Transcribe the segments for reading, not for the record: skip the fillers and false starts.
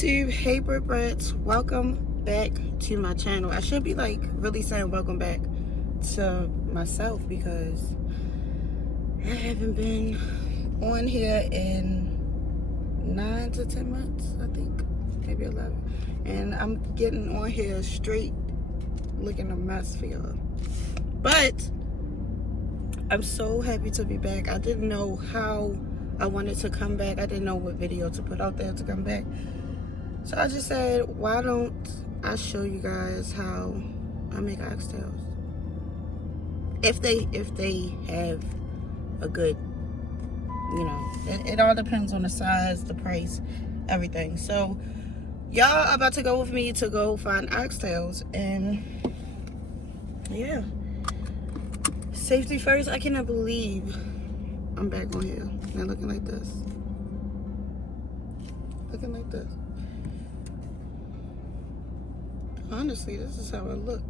YouTube, hey Britt, welcome back to my channel. I should be like really saying welcome back to myself because I haven't been on here in 9 to 10 months, I think, maybe 11. And I'm getting on here straight looking a mess for y'all. But I'm so happy to be back. I didn't know how I wanted to come back. I didn't know what video to put out there to come back. So I just said, why don't I show you guys how I make oxtails? If they have a good, you know, it all depends on the size, the price, everything. So y'all are about to go with me to go find oxtails, and yeah. Safety first. I cannot believe I'm back on here. Now looking like this. Looking like this. Honestly, this is how I look.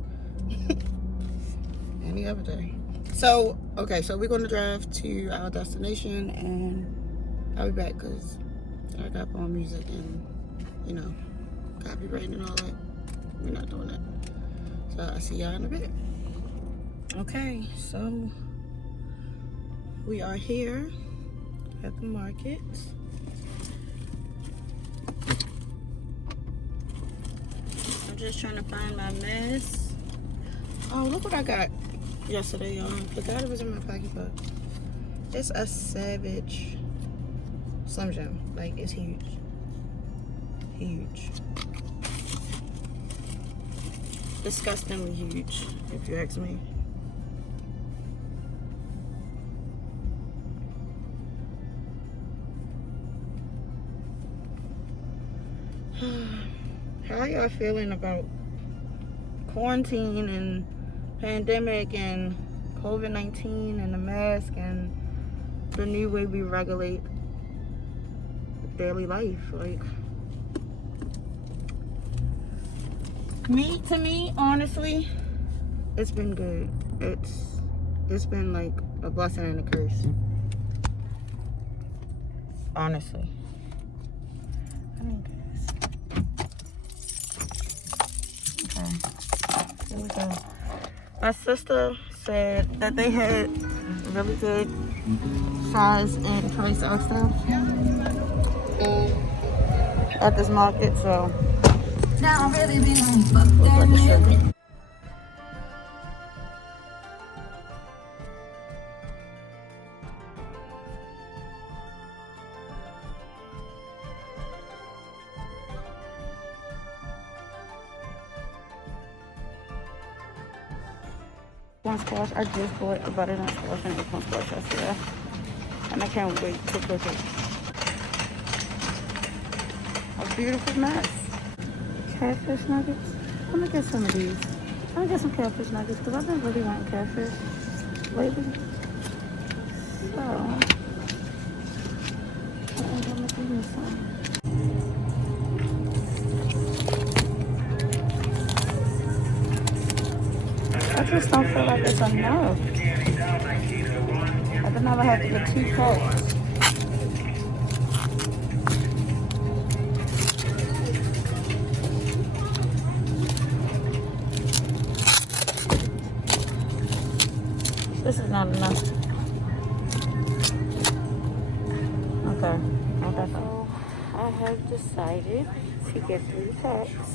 Any other day. So, okay, so we're going to drive to our destination, and I'll be back because I got on music and, you know, copyright and all that. We're not doing that. So I'll see y'all in a bit. Okay, so we are here at the market. I'm just trying to find my mess. Oh, look what I got yesterday, y'all. Forgot it was in my pocketbook. It's a Savage Slim Jim. Like, it's huge. Huge. Disgustingly huge, if you ask me. How y'all feeling about quarantine and pandemic and COVID-19 and the mask and the new way we regulate daily life? Like, to me, honestly, it's been good. It's been like a blessing and a curse. Honestly. I mean, here we go. My sister said that they had really good size and price oxtails at this market, so now I really be on fuck that nigga. One squash. I just bought a butternut squash and acorn squash yesterday, and I can't wait to cook it. A beautiful mess. Catfish nuggets. I'm gonna get some of these. I'm gonna get some catfish nuggets because I've been really wanting catfish lately. So I'm gonna give me some. I just don't feel like it's enough. I think I would have to get 2 packs. This is not enough. Okay. So I have decided to get 3 packs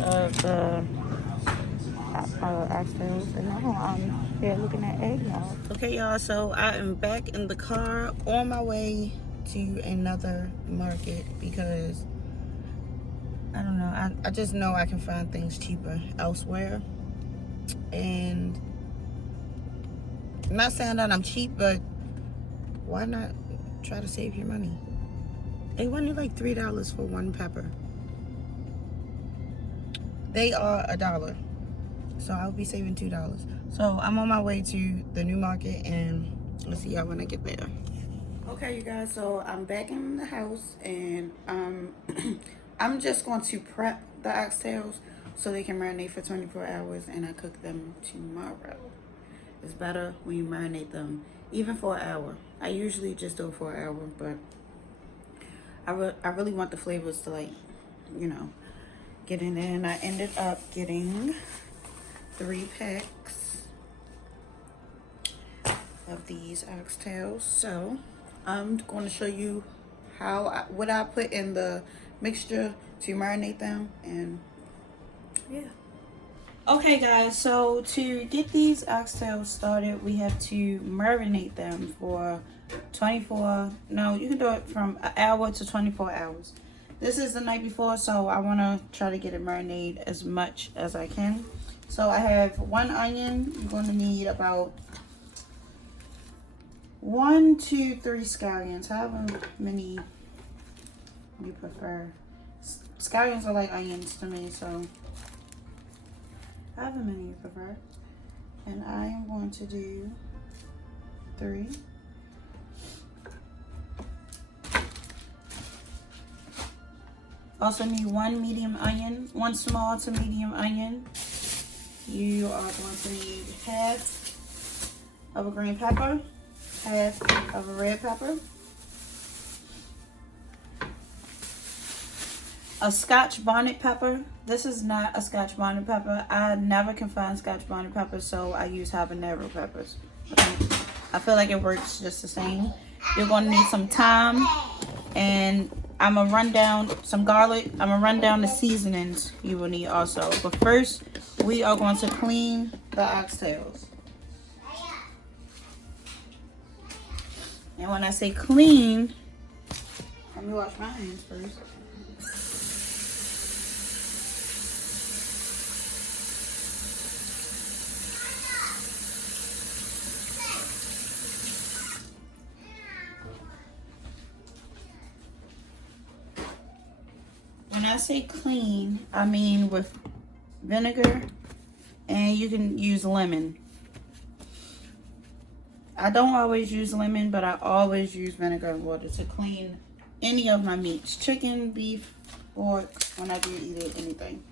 of the oxtails, and now I'm here looking at eggnog. Okay, y'all, so I am back in the car on my way to another market because I don't know, I just know I can find things cheaper elsewhere. And I'm not saying that I'm cheap, but why not try to save your money? They wanted like $3 for 1 pepper. They are $1. So I'll be saving $2. So I'm on my way to the new market, and let's see y'all when I get there. Okay, you guys, so I'm back in the house, and I'm just going to prep the oxtails so they can marinate for 24 hours, and I cook them tomorrow. It's better when you marinate them even for an hour. I usually just do it for an hour, but I really want the flavors to, like, you know, get in there. And I ended up getting 3 packs of these oxtails. So I'm going to show you what I put in the mixture to marinate them, and yeah. Okay guys, so to get these oxtails started, we have to marinate them for 24, no, you can do it from an hour to 24 hours. This is the night before, so I want to try to get it marinated as much as I can. So I have 1 onion. You're going to need about 1, 2, 3 scallions, however many you prefer. Scallions are like onions to me, so however many you prefer. And I am going to do 3. Also need 1 medium onion, 1 small to medium onion. You are going to need half of a green pepper, half of a red pepper, a Scotch bonnet pepper. This is not a Scotch bonnet pepper. I never can find Scotch bonnet pepper, so I use Habanaro peppers. Okay. I feel like it works just the same. You're going to need some thyme, and I'm going to run down some garlic. I'm going to run down the seasonings you will need also. But first, we are going to clean the oxtails. And when I say clean, let me wash my hands first. When I say clean, I mean with vinegar, and you can use lemon. I don't always use lemon, but I always use vinegar and water to clean any of my meats. Chicken, beef, pork, when I do eat anything.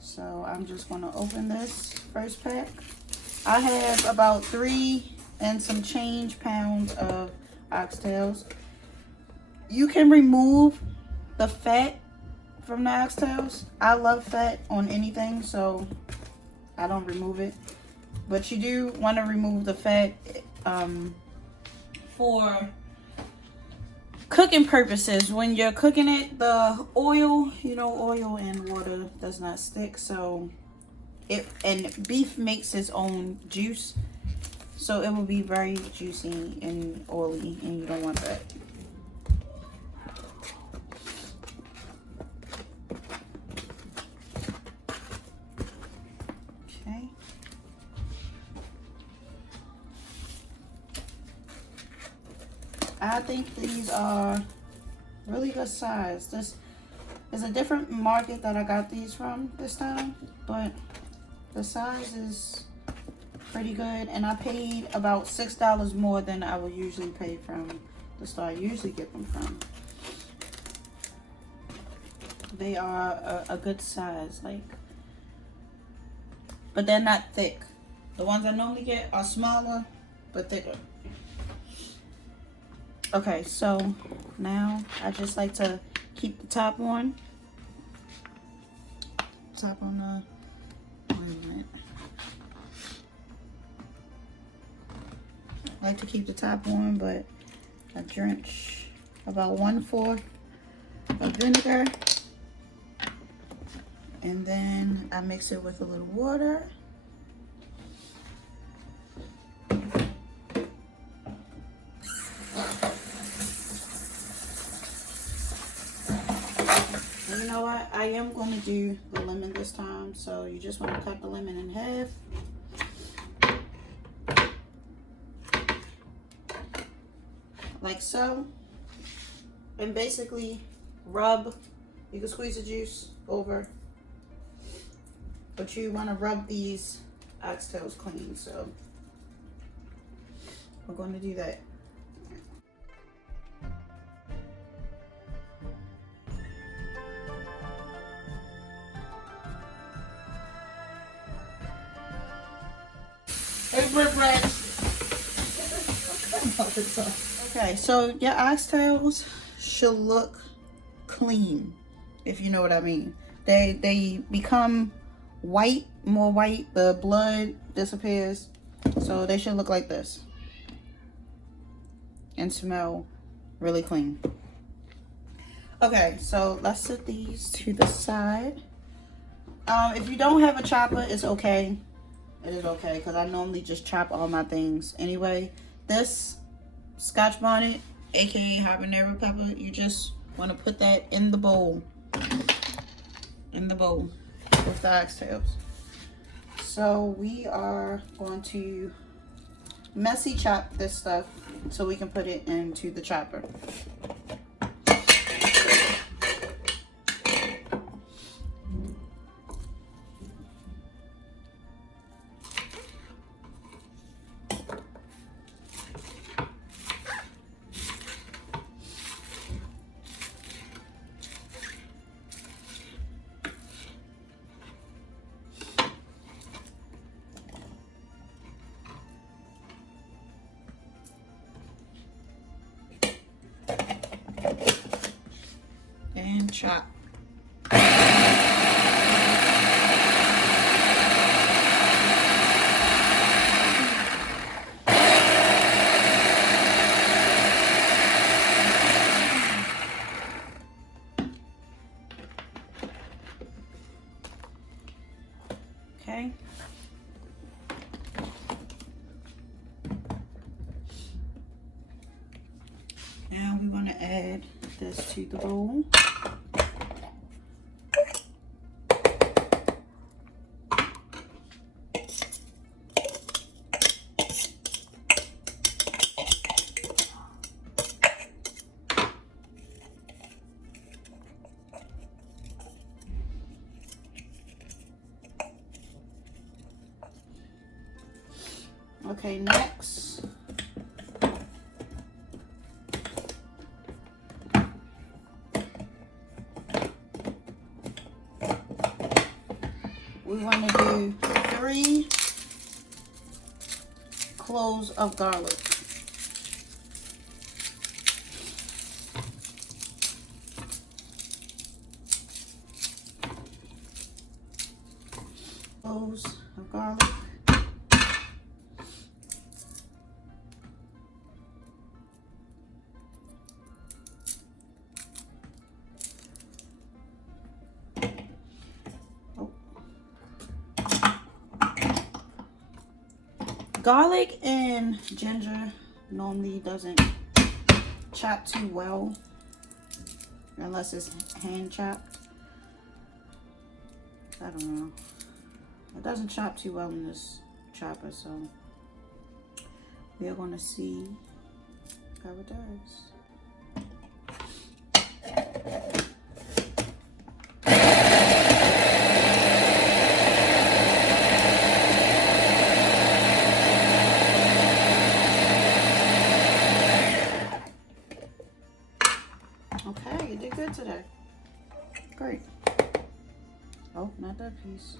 So I'm just going to open this first pack. I have about 3 and some change pounds of oxtails. You can remove the fat from the oxtails. I love fat on anything, so I don't remove it. But you do want to remove the fat for cooking purposes. When you're cooking it, the oil, you know, oil and water does not stick. So and beef makes its own juice, so it will be very juicy and oily, and you don't want that. I think these are really good size. This is a different market that I got these from this time, but the size is pretty good, and I paid about $6 more than I would usually pay from the store I usually get them from. They are a good size, like, but they're not thick. The ones I normally get are smaller but thicker. Okay, so now I just like to keep the top on. Top on the, wait a minute. I like to keep the top on, but I drench about 1/4 of vinegar. And then I mix it with a little water. You know what? I am going to do the lemon this time, so you just want to cut the lemon in half. Like so. And basically rub, you can squeeze the juice over, but you want to rub these oxtails clean, so we're going to do that. Hey, Britt. Okay, so your oxtails should look clean, if you know what I mean. They become white, more white. The blood disappears, so they should look like this and smell really clean. Okay, so let's set these to the side. If you don't have a chopper, it's okay. It is okay, because I normally just chop all my things anyway. This Scotch bonnet, aka habanero pepper, you just want to put that in the bowl. In the bowl with the oxtails. So we are going to messy chop this stuff so we can put it into the chopper. And chop. Okay. Now we want to add this to the bowl. Okay, next we want to do 3 cloves of garlic. Cloves of garlic. Garlic and ginger normally doesn't chop too well unless it's hand chopped. I don't know. It doesn't chop too well in this chopper, so we are going to see how it does. Okay, you did good today. Great. Oh, not that piece.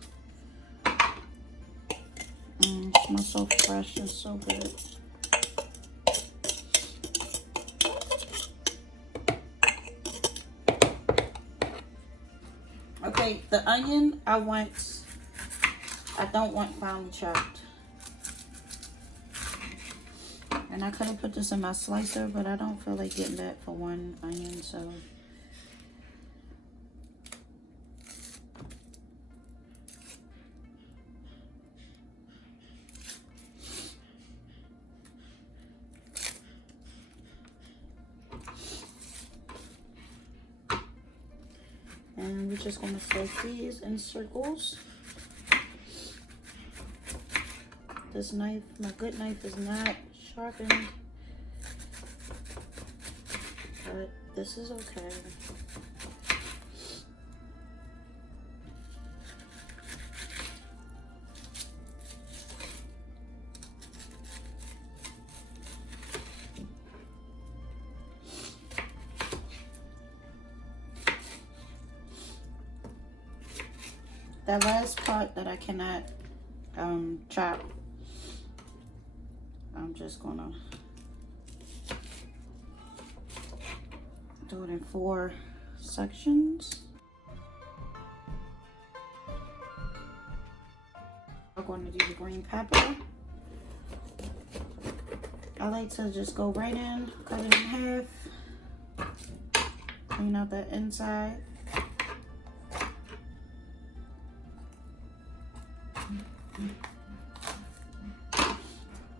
It smells so fresh and so good. Okay, the onion I don't want finely chopped. And I could have put this in my slicer, but I don't feel like getting that for one onion, so. And we're just gonna slice these in circles. This knife, my good knife, is not sharpened, but this is okay. That last part that I cannot chop, I'm just gonna Do it in 4 sections. I'm going to do the green pepper. I like to just go right in, cut it in half, clean out the inside.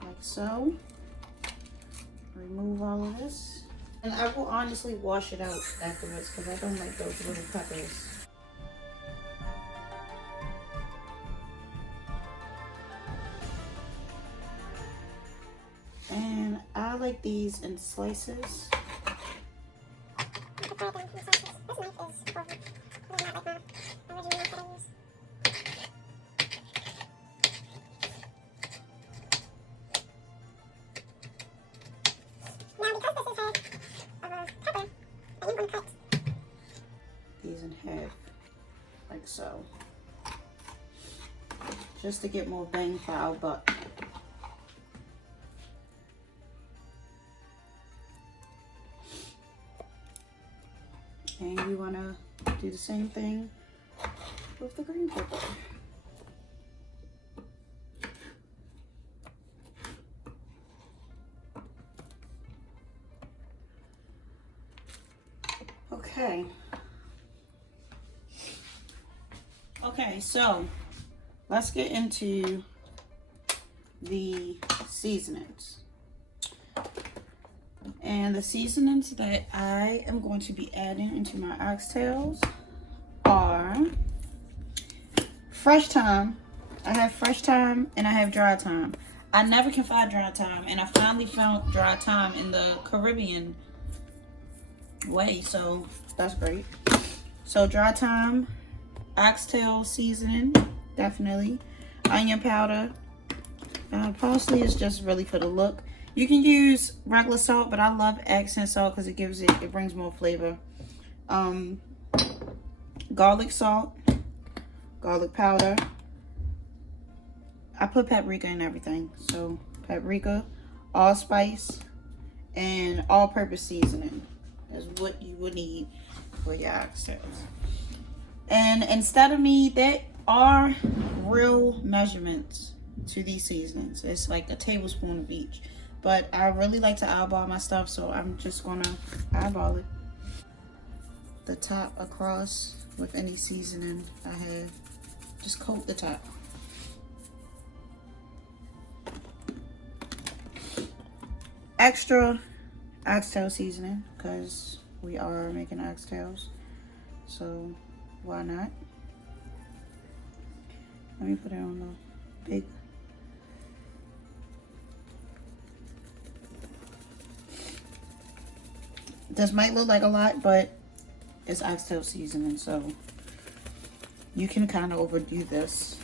Like so. Remove all of this. And I will honestly wash it out afterwards because I don't like those little peppers. And I like these in slices. These in half, like so. Just to get more bang for our buck. And you want to do the same thing with the green pepper. Okay. Okay, so let's get into the seasonings. And the seasonings that I am going to be adding into my oxtails are fresh thyme. I have fresh thyme and I have dry thyme. I never can find dry thyme, and I finally found dry thyme in the Caribbean way, so that's great. So dry thyme, oxtail seasoning, definitely. Onion powder. Parsley is just really for the look. You can use regular salt, but I love accent salt because it brings more flavor. Garlic salt, garlic powder. I put paprika in everything. So paprika, allspice, and all-purpose seasoning is what you would need for your oxtails. And instead of me, there are real measurements to these seasonings. It's like a tablespoon of each. But I really like to eyeball my stuff, so I'm just gonna eyeball it. The top across with any seasoning I have. Just coat the top. Extra oxtail seasoning, because we are making oxtails. So why not? Let me put it on the big. This might look like a lot, but it's oxtail seasoning, so you can kind of overdo this.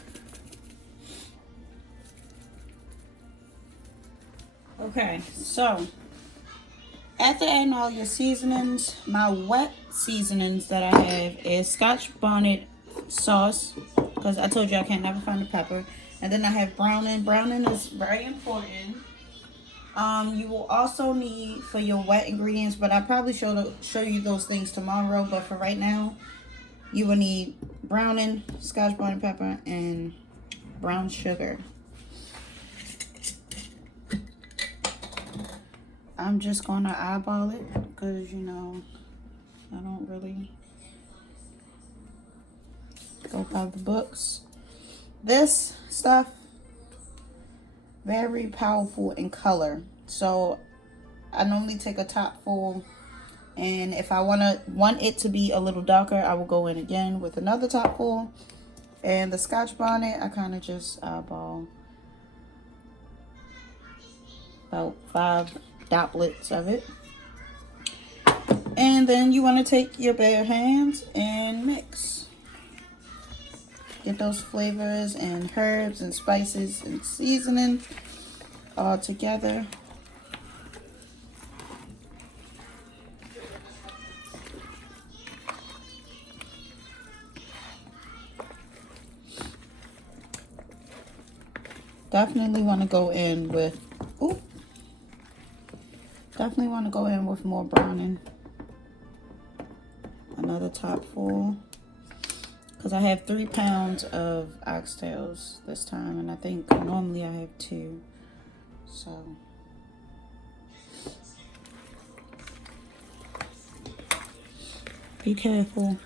Okay, so after adding all your seasonings, my wet seasonings that I have is Scotch Bonnet sauce, because I told you I can't never find the pepper. And then I have browning. Browning is very important. You will also need for your wet ingredients, but I'll probably show you those things tomorrow. But for right now, you will need browning, Scotch bonnet pepper, and brown sugar. I'm just gonna eyeball it because, you know, I don't really go by the books. This stuff, very powerful in color. So I normally take a top full, and if I want it to be a little darker, I will go in again with another top full. And the Scotch bonnet, I kind of just eyeball about 5 droplets of it. And then you want to take your bare hands and mix. Get those flavors and herbs and spices and seasoning all together. Definitely want to go in with, more browning. another top full. Because I have 3 pounds of oxtails this time. And I think normally I have 2. So. Be careful.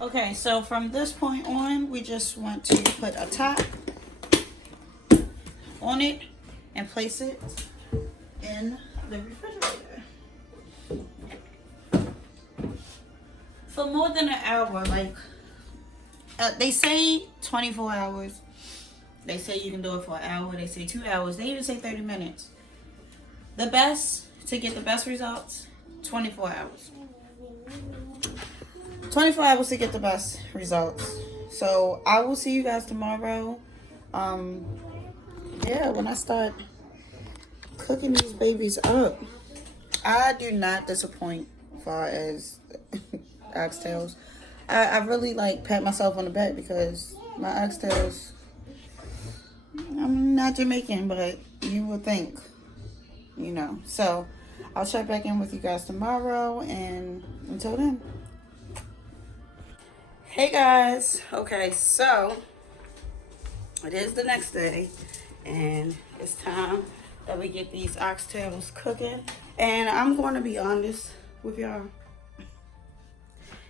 Okay, so from this point on, we just want to put a top on it and place it in the refrigerator for more than an hour. Like they say 24 hours. They say you can do it for an hour. They say 2 hours. They even say 30 minutes. The best to get the best results, 24 hours. 24 hours to get the best results. So I will see you guys tomorrow. Yeah, when I start cooking these babies up. I do not disappoint as far as oxtails. I really like pat myself on the back because my oxtails, I'm not Jamaican, but you would think, you know. So I'll check back in with you guys tomorrow, and until then. Hey guys, okay, so it is the next day and it's time that we get these oxtails cooking. And I'm going to be honest with y'all,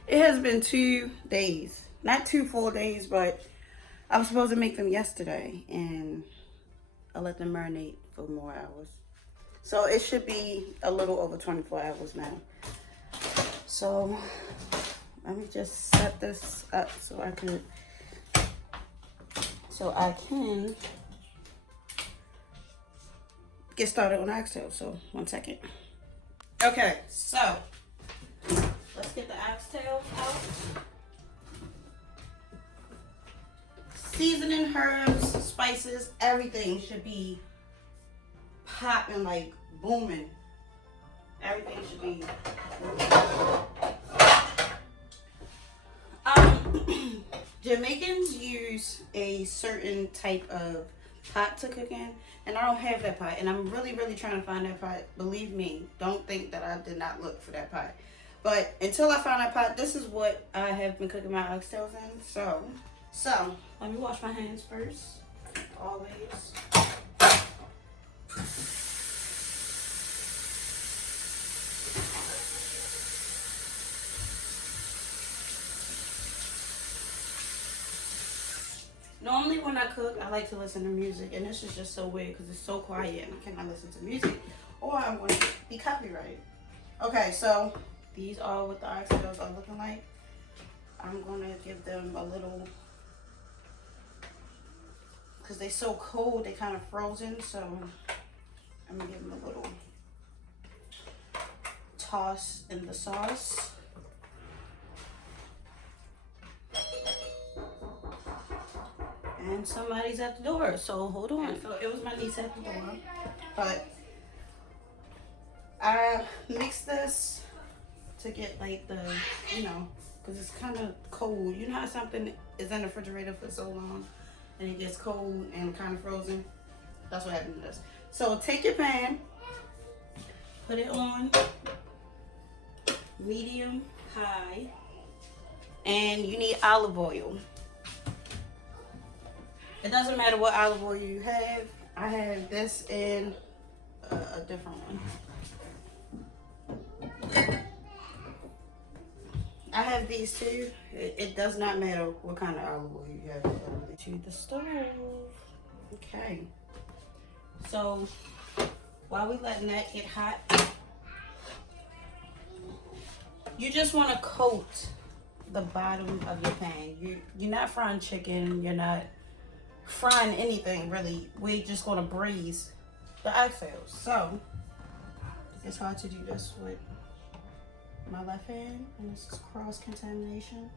it has been 2 days, not 2 full days, but I was supposed to make them yesterday and I let them marinate for more hours. So it should be a little over 24 hours now. So let me just set this up so I can get started on oxtails. So 1 second. Okay, so let's get the oxtails out. Seasoning, herbs, spices, everything should be popping, like booming. Everything should be Jamaicans use a certain type of pot to cook in, and I don't have that pot, and I'm really trying to find that pot. Believe me, don't think that I did not look for that pot. But until I found that pot, this is what I have been cooking my oxtails in. So let me wash my hands first, always. Normally when I cook, I like to listen to music, and this is just so weird because it's so quiet and I cannot listen to music or I'm going to be copyrighted. Okay, so these are what the oxtails are looking like. I'm going to give them a little, because they're so cold, they kind of frozen, so I'm going to give them a little toss in the sauce. And somebody's at the door, so hold on. So it was my niece at the door, but I mixed this to get like the, you know, because it's kind of cold. You know how something is in the refrigerator for so long and it gets cold and kind of frozen? That's what happened to this. So take your pan, put it on medium high, and you need olive oil. It doesn't matter what olive oil you have. I have this in a different one. I have these two. It does not matter what kind of olive oil you have. To the stove. Okay. So while we letting that get hot, you just want to coat the bottom of your pan. You're not frying chicken. You're not frying anything really. We're just going to braise the oxtails. So it's hard to do this with my left hand, and this is cross contamination.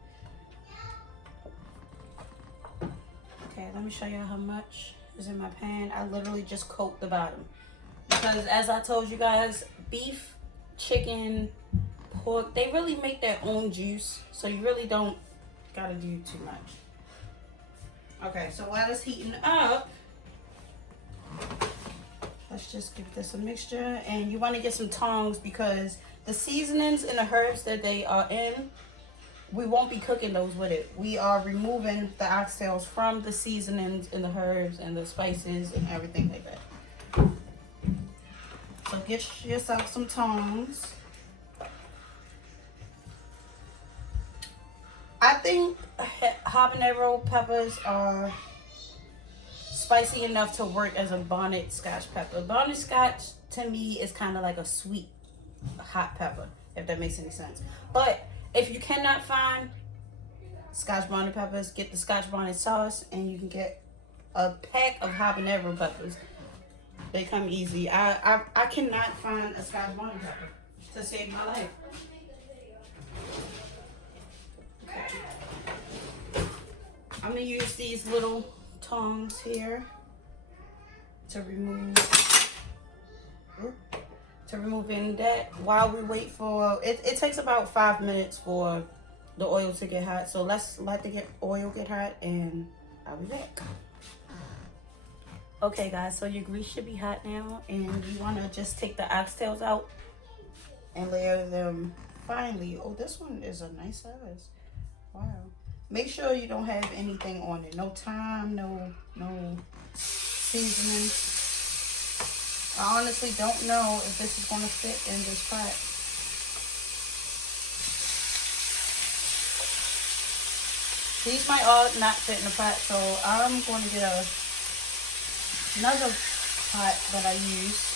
Okay, let me show you how much is in my pan. I literally just coat the bottom. Because as I told you guys, beef, chicken, pork, they really make their own juice. So you really don't gotta do too much. Okay, so while it's heating up, let's just give this a mixture. And you want to get some tongs because the seasonings and the herbs that they are in, we won't be cooking those with it. We are removing the oxtails from the seasonings and the herbs and the spices and everything like that. So get yourself some tongs. I think habanero peppers are spicy enough to work as a bonnet Scotch pepper. Bonnet Scotch to me is kind of like a sweet hot pepper, if that makes any sense. But if you cannot find Scotch bonnet peppers, get the Scotch bonnet sauce, and you can get a pack of habanero peppers. They come easy. I cannot find a Scotch bonnet pepper to save my life. Okay. I'm gonna use these little tongs here to remove any of that while we wait for it takes about 5 minutes for the oil to get hot, so let's let the oil get hot and I'll be back. Okay guys, so your grease should be hot now, and you want to just take the oxtails out and layer them finely. Oh, this one is a nice size. Wow. Make sure you don't have anything on it. No thyme, no seasoning. I honestly don't know if this is going to fit in this pot. These might all not fit in the pot, so I'm going to get another pot that I use.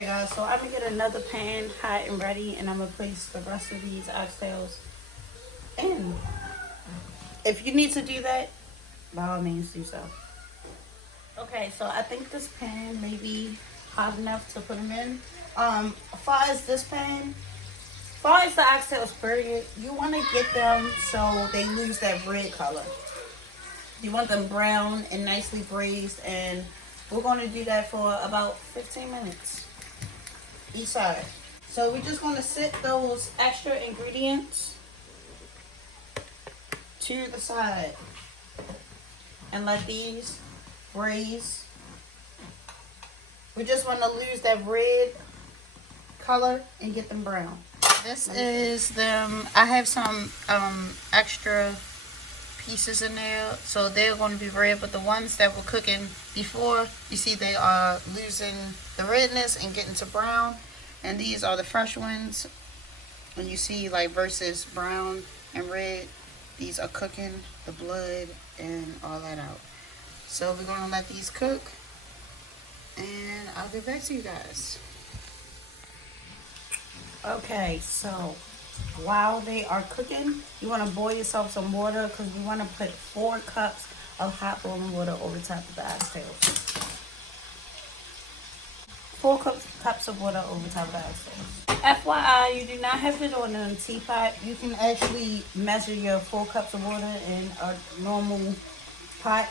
Guys, so I'm gonna get another pan hot and ready, and I'm gonna place the rest of these oxtails in. If you need to do that, by all means do so. Okay, so I think this pan may be hot enough to put them in. As far as this pan, as far as the oxtails period, you want to get them so they lose that red color. You want them brown and nicely braised, and we're going to do that for about 15 minutes each side. So we're just going to set those extra ingredients to the side and let these braise. We just want to lose that red color and get them brown. This is them. I have some extra pieces in there, so they're going to be red, but the ones that were cooking before, you see they are losing the redness and getting to brown, and these are the fresh ones. When you see like versus brown and red, these are cooking the blood and all that out. So we're going to let these cook, and I'll get back to you guys. Okay, so while they are cooking, you want to boil yourself some water, because we want to put 4 cups of hot boiling water over top of the oxtails. 4 cups of water over top of the oxtails. FYI, you do not have to do it in a teapot. You can actually measure your 4 cups of water in a normal pot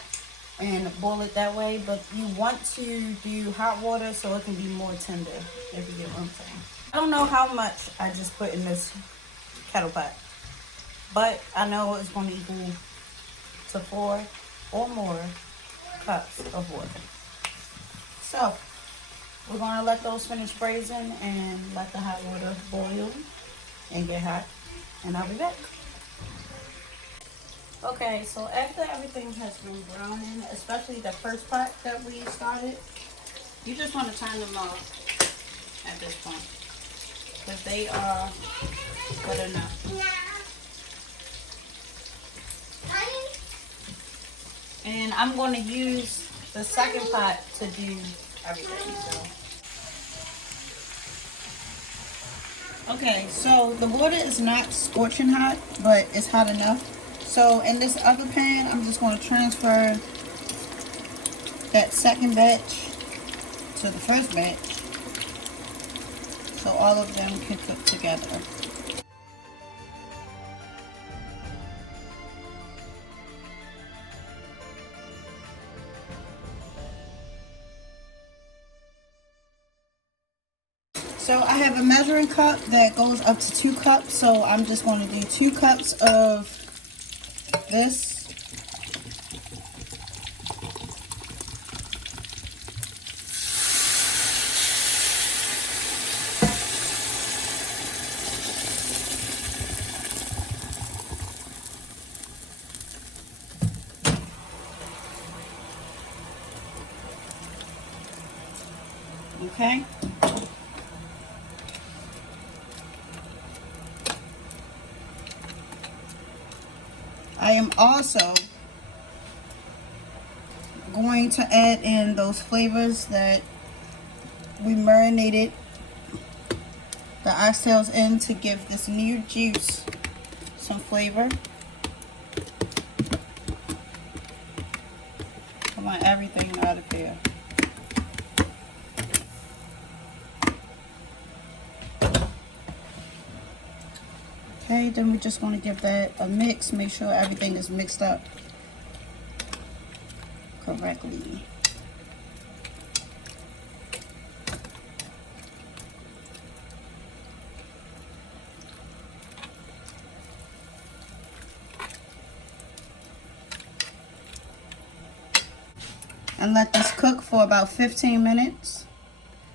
and boil it that way, but you want to do hot water so it can be more tender, if you get what I'm saying. I don't know how much I just put in this kettle pot, but I know it's going to equal to 4 or more cups of water. So we're going to let those finish braising and let the hot water boil and get hot, and I'll be back. Okay, so after everything has been browning, especially the first pot that we started, you just want to turn them off at this point, because they are good enough. And I'm going to use the second pot to do everything. So Okay, so the water is not scorching hot, but it's hot enough. So in this other pan, I'm just going to transfer that second batch to the first batch, so all of them can cook together. So I have a measuring cup that goes up to 2 cups, so I'm just going to do 2 cups of this. Okay. I am also going to add in those flavors that we marinated the oxtails in to give this new juice some flavor. I want everything out of here. Okay, then we're just going to give that a mix. Make sure everything is mixed up correctly. And let this cook for about 15 minutes.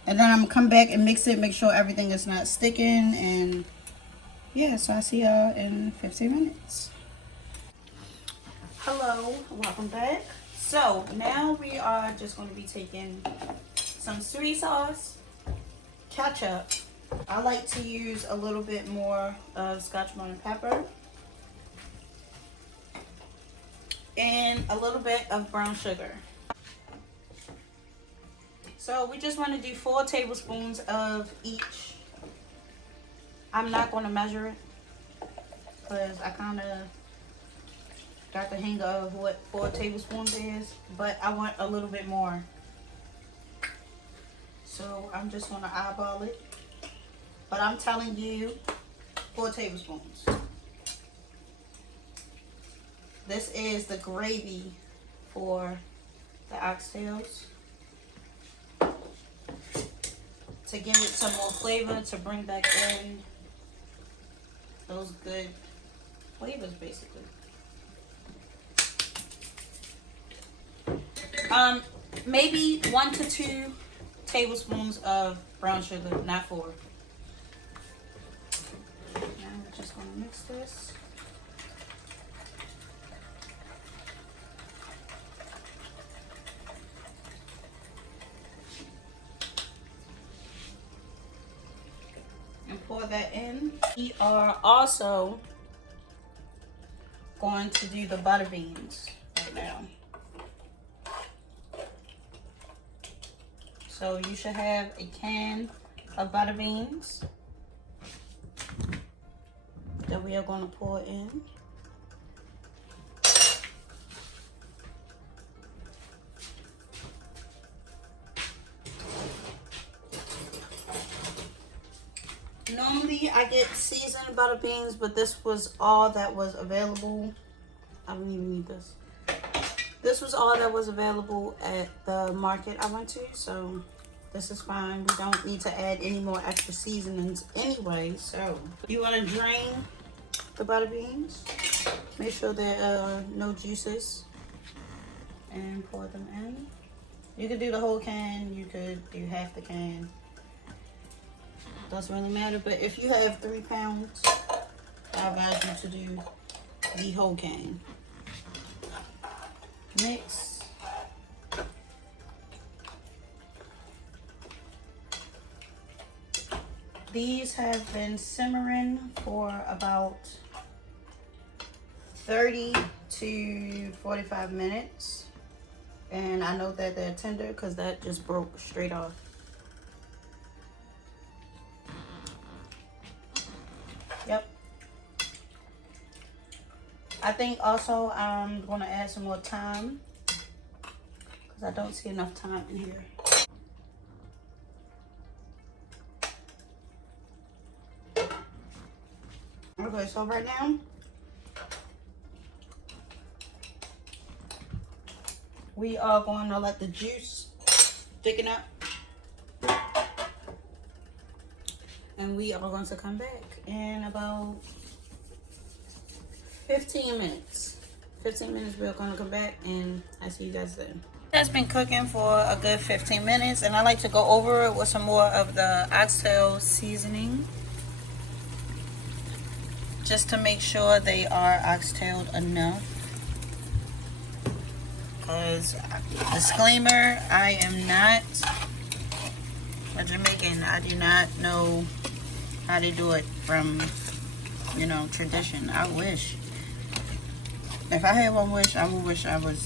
And then I'm going to come back and mix it, make sure everything is not sticking. And yeah, so I'll see y'all in 15 minutes. Hello, welcome back. So now we are just going to be taking some soy sauce, ketchup. I like to use a little bit more of Scotch bonnet pepper, and a little bit of brown sugar. So we just want to do 4 tablespoons of each. I'm not going to measure it because I kind of got the hang of what 4 tablespoons is, but I want a little bit more. So I'm just going to eyeball it. But I'm telling you, 4 tablespoons. This is the gravy for the oxtails, to give it some more flavor, to bring back in those good flavors, basically. Maybe 1 to 2 tablespoons of brown sugar, not 4. Now we're just going to mix this. And pour that in. We are also going to do the butter beans right now. So you should have a can of butter beans that we are going to pour in. Normally I get seasoned butter beans, but this was all that was available. I don't even need this. This was all that was available at the market I went to, so this is fine. We don't need to add any more extra seasonings anyway. So you want to drain the butter beans. Make sure there are no juices, and pour them in. You could do the whole can. You could do half the can. Doesn't really matter. But if you have 3 pounds, I advise you to do the whole can. Mix. These have been simmering for about 30 to 45 minutes. And I know that they're tender because that just broke straight off. Yep. I think also I'm going to add some more thyme because I don't see enough thyme in here. Okay, so right now, we are going to let the juice thicken up. And we are going to come back in about 15 minutes. 15 minutes, we're going to come back and I see you guys then. It's been cooking for a good 15 minutes and I like to go over it with some more of the Oxtail Seasoning. Just to make sure they are oxtailed enough. Because, disclaimer, I am not a Jamaican. I do not know how to do it from, you know, tradition. I wish. If I had one wish, I would wish I was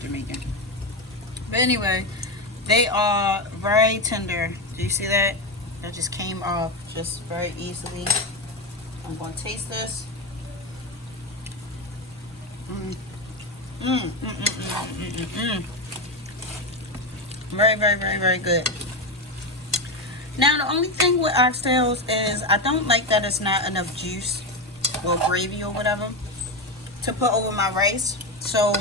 Jamaican. But anyway, they are very tender. Do you see that? That just came off just very easily. I'm going to taste this. Very, very, very, very good. Now, the only thing with oxtails is I don't like that it's not enough juice or gravy or whatever to put over my rice. So,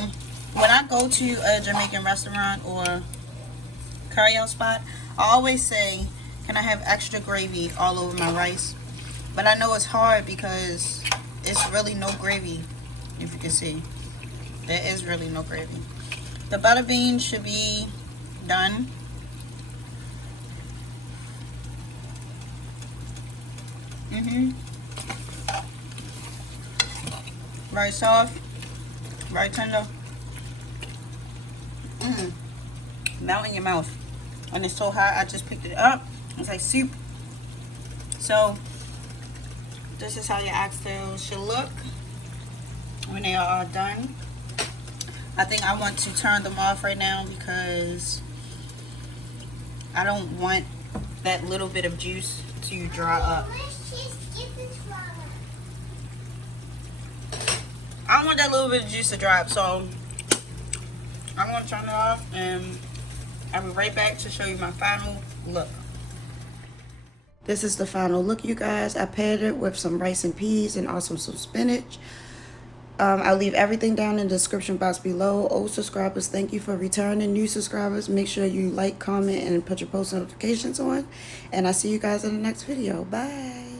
when I go to a Jamaican restaurant or carry-out spot, I always say, can I have extra gravy all over my rice? But I know it's hard because it's really no gravy, if you can see. There is really no gravy. The butter beans should be done. Very soft, very tender. Melt in your mouth. And it's so hot, I just picked it up. It's like soup. So, this is how your oxtails should look when they are all done. I think I want to turn them off right now because I don't want that little bit of juice to dry up. I don't want that little bit of juice to dry up, so I'm going to turn it off and I'll be right back to show you my final look. This is the final look, you guys. I paired it with some rice and peas and also some spinach. I'll leave everything down in the description box below. Old subscribers, thank you for returning. New subscribers, make sure you like, comment, and put your post notifications on. And I'll see you guys in the next video. Bye.